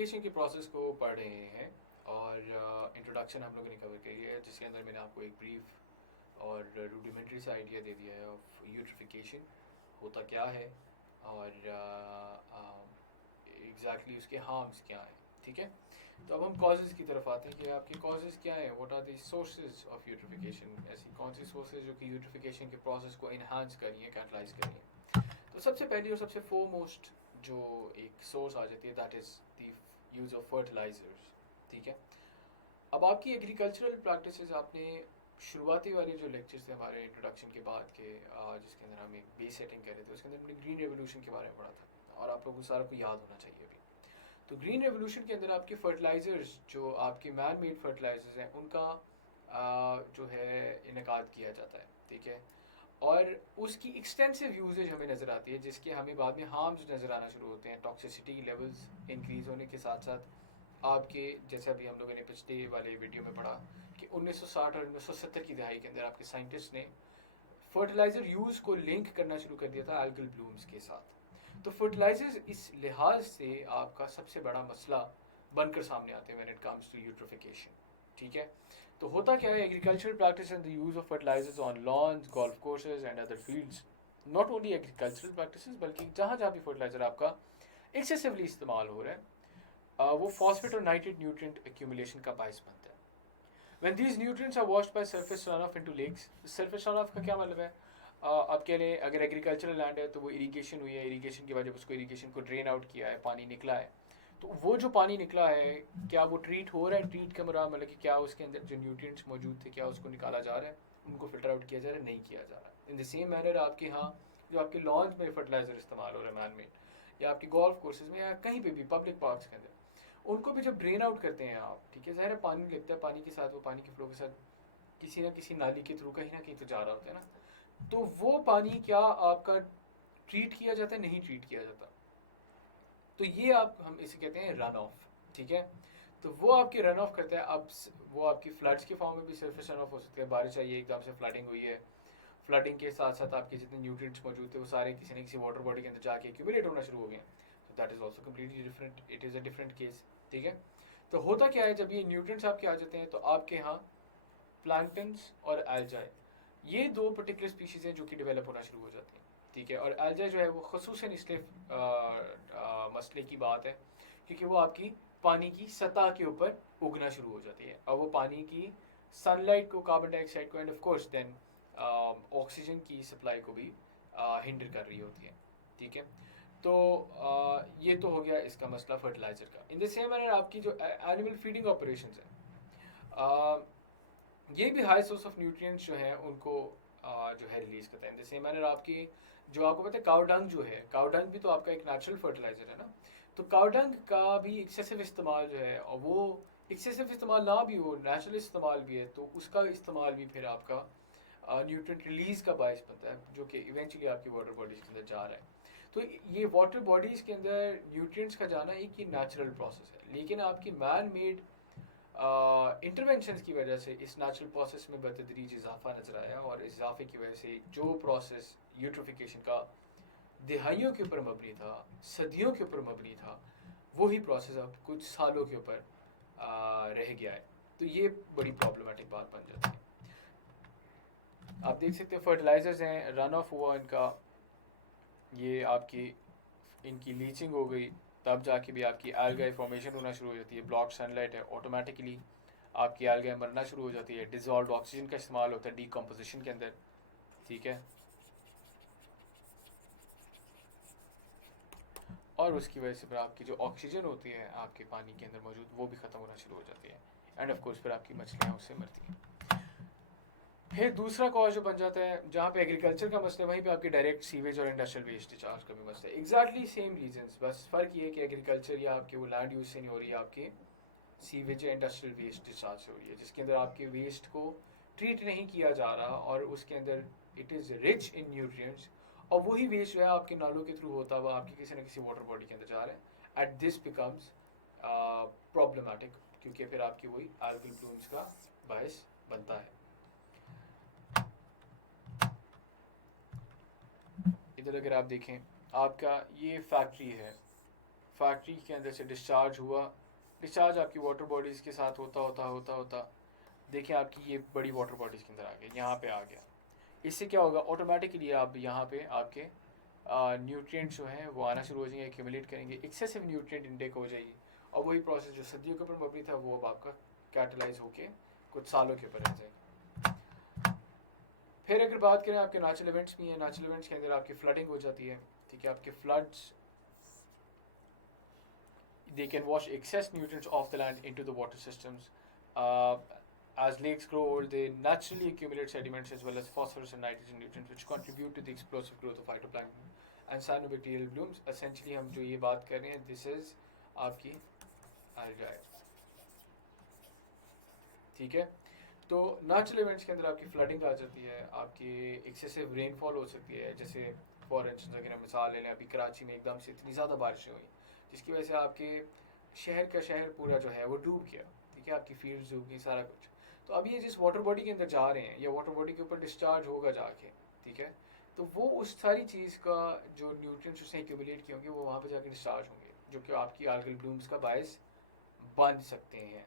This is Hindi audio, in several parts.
यूट्रिफिकेशन के प्रोसेस को पढ़ रहे हैं और इंट्रोडक्शन हम लोगों ने कवर करी है, जिसके अंदर मैंने आपको एक ब्रीफ और रूडिमेंट्री सा आइडिया दे दिया है ऑफ यूट्रिफिकेशन होता क्या है और एग्जैक्टली उसके हार्म्स क्या हैं। ठीक है, तो अब हम कॉजेज़ की तरफ आते हैं कि आपके कॉजेज़ क्या हैं, what are the sources of eutrophication. ऐसी कौन सी सोर्सेज जो कि यूट्रिफिकेशन के प्रोसेस को इन्हांस करी है, कैटलाइज करी है। तो सबसे पहली और सबसे फोरमोस्ट जो एक सोर्स आ जाती है that is the use of fertilisers. ठीक है, अब आपकी एग्रीकल्चरल प्रैक्टिसेस आपने शुरुआती वाले जो लेक्चर्स थे हमारे इंट्रोडक्शन के बाद के, जिसके अंदर हम एक बेस सेटिंग कर रहे थे, उसके अंदर हमने ग्रीन रेवोल्यूशन के बारे में पढ़ा था और आप लोगों को सारा को याद होना चाहिए अभी। तो ग्रीन रेवोल्यूशन के अंदर आपके फर्टिलाइजर्स जो आपके मैन मेड फर्टिलाइजर्स हैं उनका जो है इनकाद किया जाता है। ठीक है, और उसकी एक्सटेंसिव यूजेज हमें नज़र आती है, जिसके हमें बाद में हार्म्स नज़र आना शुरू होते हैं। टॉक्सिसिटी लेवल्स इंक्रीज होने के साथ साथ आपके, जैसे अभी हम लोगों ने पिछले वाले वीडियो में पढ़ा कि 1960 और 1970 की दहाई के अंदर आपके साइंटिस्ट ने फर्टिलाइज़र यूज़ को लिंक करना शुरू कर दिया था एल्गल ब्लूम्स के साथ। तो फर्टिलाइजर्स इस लिहाज से आपका सबसे बड़ा मसला बनकर सामने आते हैं when it comes to eutrophication. ठीक है, तो होता क्या है, agricultural practice and the use of fertilisers on lawns, golf courses and other fields, not only agricultural practices बल्कि जहाँ जहाँ भी फर्टिलाइजर आपका एक्सेसिवली इस्तेमाल हो रहा है, वो फॉस्फेट और नाइट्रेट न्यूट्रिएंट एक्यूमुलेशन का बायस बनता है। When these nutrients are washed by surface runoff into lakes, surface runoff का क्या मतलब है? आप कह लें अगर एग्रीकल्चरल लैंड है तो वो इरीगेशन हुई है, इरीगेशन की वजह उसको इरीगेशन को ड्रेन आउट किया है, पानी निकला है। तो वो जो पानी निकला है क्या वो ट्रीट हो रहा है? ट्रीट का मुराद मतलब कि क्या उसके अंदर जो न्यूट्रिएंट्स मौजूद थे क्या उसको निकाला जा रहा है, उनको फिल्टर आउट किया जा रहा है? नहीं किया जा रहा है। इन द सेम मैनर आपके यहाँ जो आपके लॉन्स में फर्टिलाइजर इस्तेमाल हो रहा है मैन मेड, या आपके गोल्फ कोर्सेज में या कहीं पे भी पब्लिक पार्क्स के अंदर, उनको भी जब ड्रेन आउट करते हैं आप, ठीक है, ज़ाहिर है पानी लगता है, पानी के साथ वो पानी के फ्लो के साथ किसी ना किसी नाली के थ्रू कहीं ना कहीं तो जा रहा होता है ना, तो वो पानी क्या आपका ट्रीट किया जाता है? नहीं ट्रीट किया जाता। तो ये आप, हम इसे कहते हैं रन ऑफ। ठीक है, तो वो आपके रन ऑफ करता है। अब वो आपकी फ्लड्स के फॉर्म में भी सरफेस रन ऑफ हो सकता है, बारिश आई है एकदम से फ्लडिंग हुई है, फ्लडिंग के साथ साथ आपके जितने न्यूट्रिएंट्स मौजूद थे वो सारे किसी न किसी वाटर बॉडी के अंदर जाके एक्यूमुलेट होना शुरू हो गए। तो that is also completely different, it is a different case. ठीक है, तो होता क्या है जब ये न्यूट्रिएंट्स आपके आ जाते हैं तो आपके यहाँ प्लांटन्स और एल्जाई, ये दो पर्टिकुलर स्पीशीज़ हैं जो कि डेवलप होना शुरू हो जाती हैं। ठीक है, और एल्जाई जो है वो खसूसन इसलिए मसले की बात है क्योंकि वो आपकी पानी की सतह के ऊपर उगना शुरू हो जाती है और वो पानी की सनलाइट को, कार्बन डाइऑक्साइड को and of course then oxygen की सप्लाई को भी हिंडर कर रही होती है। ठीक है, तो ये तो हो गया इसका मसला फर्टिलाइजर का। इन द सेम मैनर आपकी जो एनिमल फीडिंग ऑपरेशंस है, ये भी हाई सोर्स ऑफ न्यूट्रिएंट्स जो है उनको जो है रिलीज करता है। इन द सेम मैनर आपकी जो आपको पता है काउ डंग जो है, काउ डंग भी तो आपका एक नेचुरल फर्टिलाइजर है ना, तो काउ डंग का भी एक्सेसिव इस्तेमाल जो है, और वो एक्सेसिव इस्तेमाल ना भी हो, नेचुरल इस्तेमाल भी है, तो उसका इस्तेमाल भी फिर आपका न्यूट्रिएंट रिलीज का बायस बनता है जो कि इवेंचुअली आपकी वाटर बॉडीज़ के अंदर जा रहा है। तो ये वाटर बॉडीज़ के अंदर न्यूट्रिएंट्स का जाना एक ये नेचुरल प्रोसेस है, लेकिन आपकी मैन मेड इंटरवेंशंस की वजह से इस नेचुरल प्रोसेस में बतदरीज इजाफा नजर आया, और इजाफे की वजह से जो प्रोसेस यूट्रिफिकेशन का दिहाइयों के ऊपर मबनी था, सदियों के ऊपर मबनी था, वही प्रोसेस अब कुछ सालों के ऊपर रह गया है। तो ये बड़ी प्रॉब्लमेटिक बात बन जाती है। आप देख सकते हैं फर्टिलाइजर्स हैं, रन ऑफ हुआ इनका, ये आपकी इनकी लीचिंग हो गई, तब जाके भी आपकी एल्गाई फॉर्मेशन होना शुरू हो जाती है। ब्लॉक सनलाइट है, ऑटोमेटिकली आपकी एल्गाई मरना शुरू हो जाती है। डिजॉल्व ऑक्सीजन का इस्तेमाल होता है डीकम्पोजिशन के अंदर। ठीक है, और उसकी वजह से फिर आपकी जो ऑक्सीजन होती है आपके पानी के अंदर मौजूद, वो भी ख़त्म होना शुरू हो जाती है, एंड ऑफ कोर्स फिर आपकी मछलियाँ उससे मरती हैं। फिर दूसरा कॉज जो बन जाता है, जहाँ पे एग्रीकल्चर का मसला है वहीं पे आपकी डायरेक्ट सीवेज और इंडस्ट्रियल वेस्ट डिस्चार्ज का भी मसला है। एग्जैक्टली सेम रीजंस, बस फ़र्क ये है कि एग्रीकल्चर या आपके वो लैंड यूज से नहीं हो रही है, आपकी सीवेज या इंडस्ट्रियल वेस्ट डिस्चार्ज से हो रही है, जिसके अंदर आपके वेस्ट को ट्रीट नहीं किया जा रहा और उसके अंदर it is rich in nutrients, और वही वेस्ट जो है आपके नालों के थ्रू होता हुआ आपकी किसी न किसी वाटर बॉडी के अंदर जा रहा है। एट दिस बिकम्स प्रॉब्लमेटिक, क्योंकि फिर आपकी वही एल्गल ब्लूम्स का बायस बनता है। इधर अगर आप देखें, आपका ये फैक्ट्री है, फैक्ट्री के अंदर से डिस्चार्ज हुआ, डिस्चार्ज आपकी वाटर बॉडीज़ के साथ होता देखिए आपकी ये बड़ी वाटर बॉडीज़ के अंदर आ गया, यहाँ पे आ गया। इससे क्या होगा, ऑटोमेटिकली आप यहाँ पे आपके न्यूट्रिएंट्स जो हैं वो आना शुरू हो जाएंगे, एक्यूमुलेट करेंगे, एक्सेसिव न्यूट्रिएंट इनटेक हो जाएगी, और वही प्रोसेस जो सदियों के ऊपर मबनी था वो अब आपका कैटलाइज होके कुछ सालों के ऊपर रह जाएगा। फिर अगर बात करें आपके नेचुरल इवेंट्स भी हैं, नेचुरल इवेंट्स के अंदर आपकी फ्लडिंग हो जाती है, ठीक है, आपके floods they can wash excess nutrients off the land into the water systems. As lakes grow old, they naturally accumulate sediments as well as phosphorus and nitrogen nutrients, which contribute to the explosive growth of phytoplankton and cyanobacterial blooms. Essentially, हम जो ये बात कर रहे हैं, this is आपकी algae, ठीक है। तो नेचुरल इवेंट्स के अंदर आपकी फ्लडिंग आ जाती है, आपकी एक्सेसिव रेनफॉल हो सकती है, जैसे फॉर इंस्टेंस अगर हम मिसाल ले लें, अभी कराची में एकदम से इतनी ज़्यादा बारिशें हुई जिसकी वजह से आपके शहर का शहर पूरा जो है वो डूब गया, ठीक है, आपकी फील्ड्स डूब गई, सारा कुछ। तो अब ये जिस वाटर बॉडी के अंदर जा रहे हैं, या वाटर बॉडी के ऊपर डिस्चार्ज होगा जाके, ठीक है, तो वो उस सारी चीज़ का जो न्यूट्रिएंट्स उसने एक्यूमुलेट किए होंगे वो वहाँ पे जाके डिस्चार्ज होंगे, जो कि आपकी आल्गल ब्लूम्स का बायस बन सकते हैं।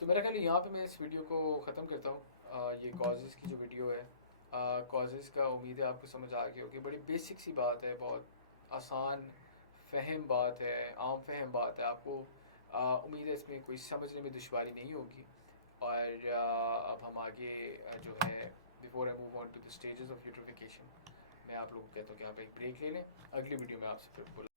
तो मेरा ख्याल यहाँ पे मैं इस वीडियो को ख़त्म करता हूँ। ये कॉजेज़ की जो वीडियो है, कॉजेज़ का उम्मीद है आपको समझ आ गई होगी। बड़ी बेसिक सी बात है, बहुत आसान फहम बात है, आम फहम बात है। आपको उम्मीद है इसमें कोई समझने में दुश्वारी नहीं होगी। और अब हम आगे जो है, before I move on to the stages of eutrophication, मैं आप लोगों को कहता हूँ कि यहाँ पे एक ब्रेक ले लें, अगली वीडियो में आपसे फिर